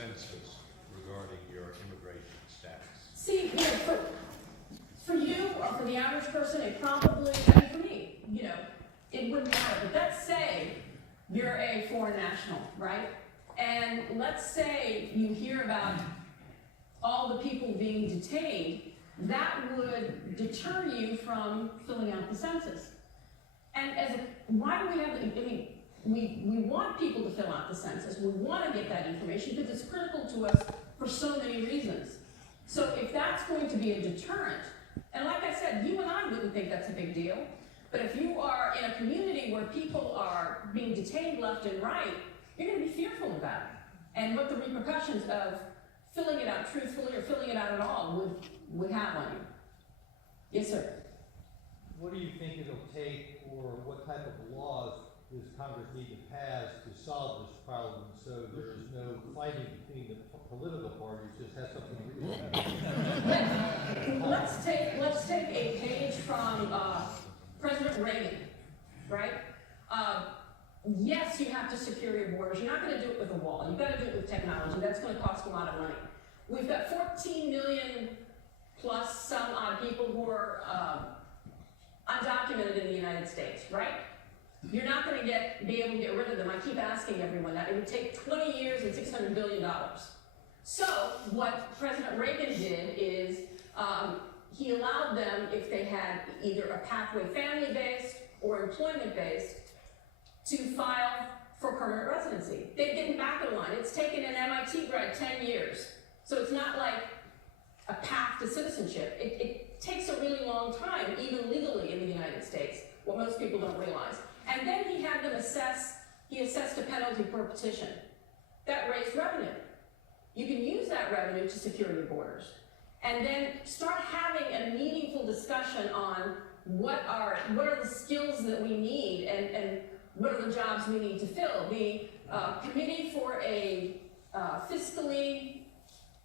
census regarding your immigration status? See, you know, for you or for the average person, it probably, I mean, for me, you know, it wouldn't matter. But let's say you're a foreign national, right? And let's say you hear about all the people being detained, that would deter you from filling out the census. And why do we have, I mean, we want people to fill out the census. We want to get that information because it's critical to us for so many reasons. So if that's going to be a deterrent, and like I said, you and I wouldn't think that's a big deal, but if you are in a community where people are being detained left and right, you're going to be fearful about it. And what the repercussions of filling it out truthfully or filling it out at all would have on you. Yes, sir. What do you think it'll take, or what type of laws does Congress need to pass to solve this problem so there is no fighting between the political parties, just have something real? Let's take a page from President Reagan, right? Yes, you have to secure your borders. You're not going to do it with a wall. You've got to do it with technology. That's going to cost a lot of money. We've got 14 million plus some odd people who are undocumented in the United States, right? You're not going to be able to get rid of them. I keep asking everyone that. It would take 20 years and $600 billion. So what President Reagan did is he allowed them, if they had either a pathway family-based or employment-based, to file for permanent residency. They're getting back in line. It's taken an MIT grad 10 years. So it's not like a path to citizenship. It takes a really long time, even legally in the United States, what most people don't realize. And then he had them assessed a penalty per petition. That raised revenue. You can use that revenue to secure your borders. And then start having a meaningful discussion on what are the skills that we need and what are the jobs we need to fill. The Committee for a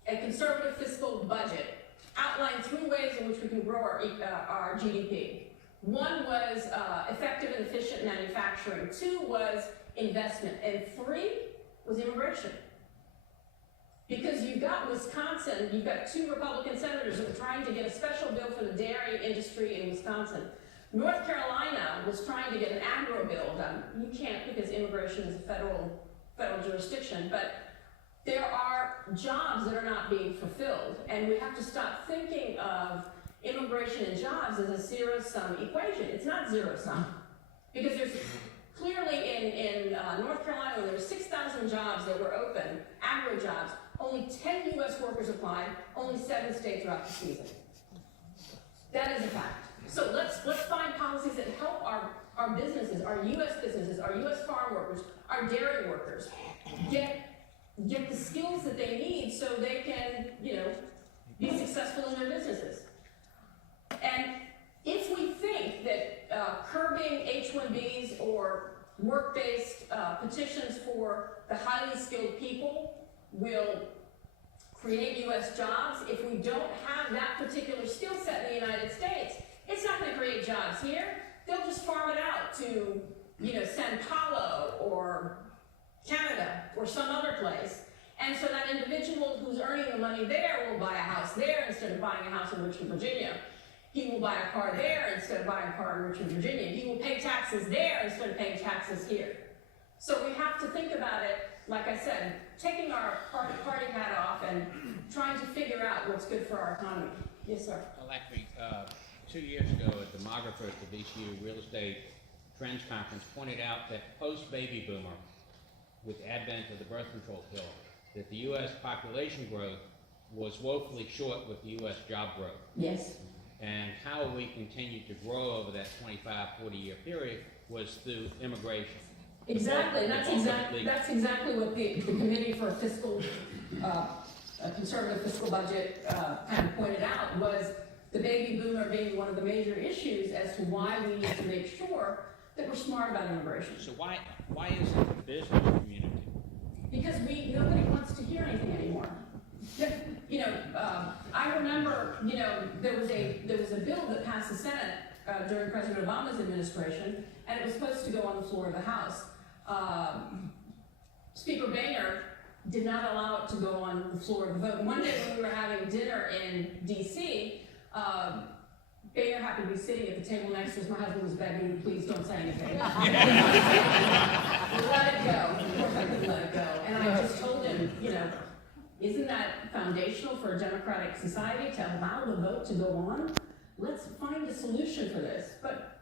conservative fiscal budget outlined 3 ways in which we can grow our GDP. One was effective and efficient manufacturing. 2 was investment. And 3 was immigration. Because you've got Wisconsin, you've got 2 Republican senators that are trying to get a special bill for the dairy industry in Wisconsin. North Carolina was trying to get an agro bill done. You can't because immigration is a federal jurisdiction, but there are jobs that are not being fulfilled, and we have to stop thinking of immigration and jobs as a zero-sum equation. It's not zero-sum, because there's clearly in North Carolina, there were 6,000 jobs that were open, agro jobs. Only 10 U.S. workers applied. Only 7 states are out the season. That is a fact. So let's find policies that help our businesses, our U.S. businesses, our U.S. farm workers, our dairy workers get the skills that they need so they can, you know, be successful in their businesses. And if we think that curbing H-1Bs or work-based petitions for the highly skilled people will create U.S. jobs, if we don't have that particular skill set in the United States, it's not going to create jobs here. They'll just farm it out to, you know, Sao Paulo or Canada or some other place. And so that individual who's earning the money there will buy a house there instead of buying a house in Richmond, Virginia. He will buy a car there instead of buying a car in Richmond, Virginia. He will pay taxes there instead of paying taxes here. So we have to think about it, like I said, taking our party hat off and trying to figure out what's good for our economy. Yes, sir. Well, actually, 2 years ago, a demographer at the VCU Real Estate Trends Conference pointed out that post-baby boomer, with the advent of the birth control pill, that the U.S. population growth was woefully short with the U.S. job growth. Yes. And how we continued to grow over that 25, 40-year period was through immigration. Exactly. That's exactly what the Committee for a Conservative Fiscal Budget kind of pointed out, was the baby boomer being one of the major issues as to why we need to make sure that we're smart about immigration. So why isn't the business community? Because nobody wants to hear anything anymore. You know, I remember, you know, there was a bill that passed the Senate during President Obama's administration, and it was supposed to go on the floor of the House. Speaker Boehner did not allow it to go on the floor of the vote. One day when we were having dinner in DC, Boehner happened to be sitting at the table next to us. My husband was begging, please don't say anything. Let it go. Of course I couldn't let it go. And I just told him, you know, isn't that foundational for a democratic society to allow the vote to go on? Let's find a solution for this. But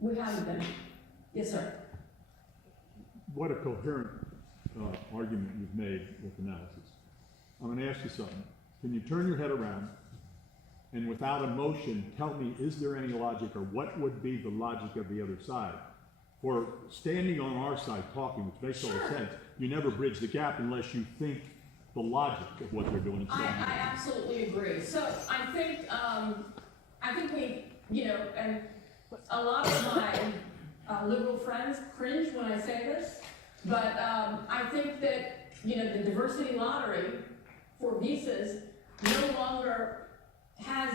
we haven't been. Yes, sir. What a coherent argument you've made with analysis. I'm going to ask you something. Can you turn your head around and without emotion tell me, is there any logic, or what would be the logic of the other side? For standing on our side talking, which makes all the sense, you never bridge the gap unless you think the logic of what they're doing. I absolutely agree. So I think we, you know, and a lot of my liberal friends cringe when I say this, but I think that, you know, the diversity lottery for visas no longer has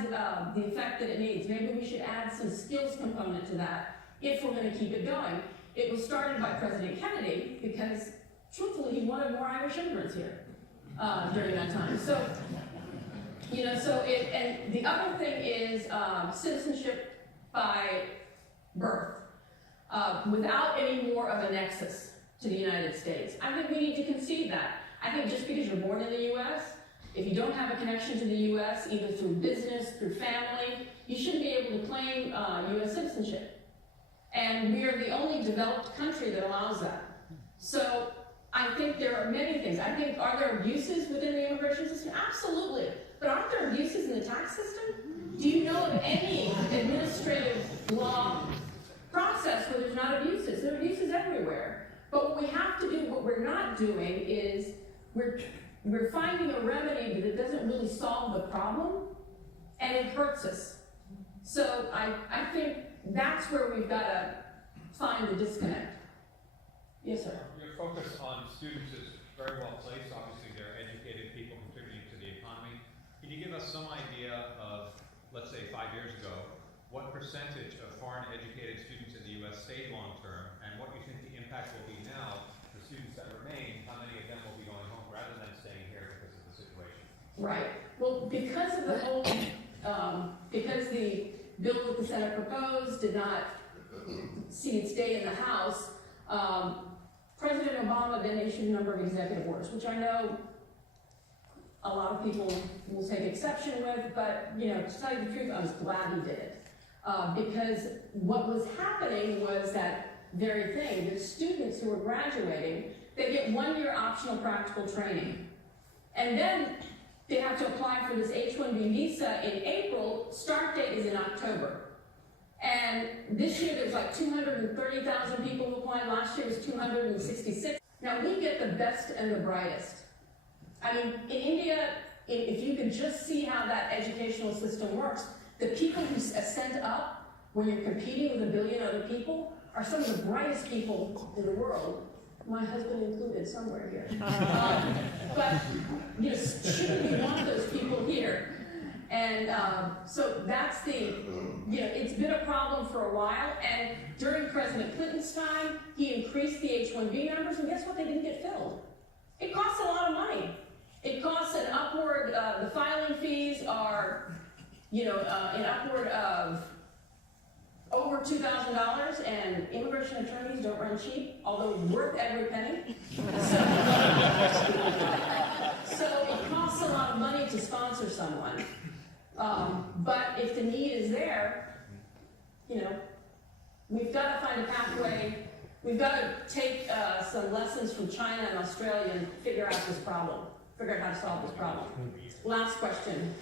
the effect that it needs. Maybe we should add some skills component to that if we're going to keep it going. It was started by President Kennedy because, truthfully, he wanted more Irish immigrants here during that time. So, you know, and the other thing is citizenship by birth, without any more of a nexus to the United States. I think we need to concede that. I think just because you're born in the U.S., if you don't have a connection to the U.S., either through business, through family, you shouldn't be able to claim U.S. citizenship. And we are the only developed country that allows that. So I think there are many things. I think, are there abuses within the immigration system? Absolutely. But aren't there abuses in the tax system? Do you know of any administrative law process where there's not abuses? There are abuses everywhere. But what we have to do, what we're not doing is we're finding a remedy, but it doesn't really solve the problem, and it hurts us. So I think that's where we've got to find the disconnect. Yes, sir. Your focus on students is very well placed. Obviously, they're educated people contributing to the economy. Can you give us some idea of, let's say 5 years ago, what percentage of foreign educated students in the U.S. stayed long term, and what you think the impact will be now for students that remain? How many of them will be going home rather than staying here because of the situation? Right. Well, because of the whole, because the bill that the Senate proposed did not see its day in the House, President Obama then issued a number of executive orders, which I know a lot of people will take exception with, but, you know, to tell you the truth, I was glad he did it. Because what was happening was that very thing, the students who were graduating, they get 1 year optional practical training. And then they have to apply for this H-1B visa in April, start date is in October. And this year there's like 230,000 people who applied, last year was 266. Now we get the best and the brightest. I mean, in India, if you could just see how that educational system works, the people who ascend up when you're competing with 1 billion other people are some of the brightest people in the world. My husband included somewhere here. But, you know, shouldn't we want those people here? And so that's the, you know, it's been a problem for a while. And during President Clinton's time, he increased the H-1B numbers, and guess what? They didn't get filled. It costs a lot of money. It costs an upward, the filing fees are, you know, an upward of over $2,000, and immigration attorneys don't run cheap, although worth every penny. So it costs a lot of money to sponsor someone. But if the need is there, you know, we've got to find a pathway. We've got to take some lessons from China and Australia and figure out this problem. Figure out how to solve this problem. Last question.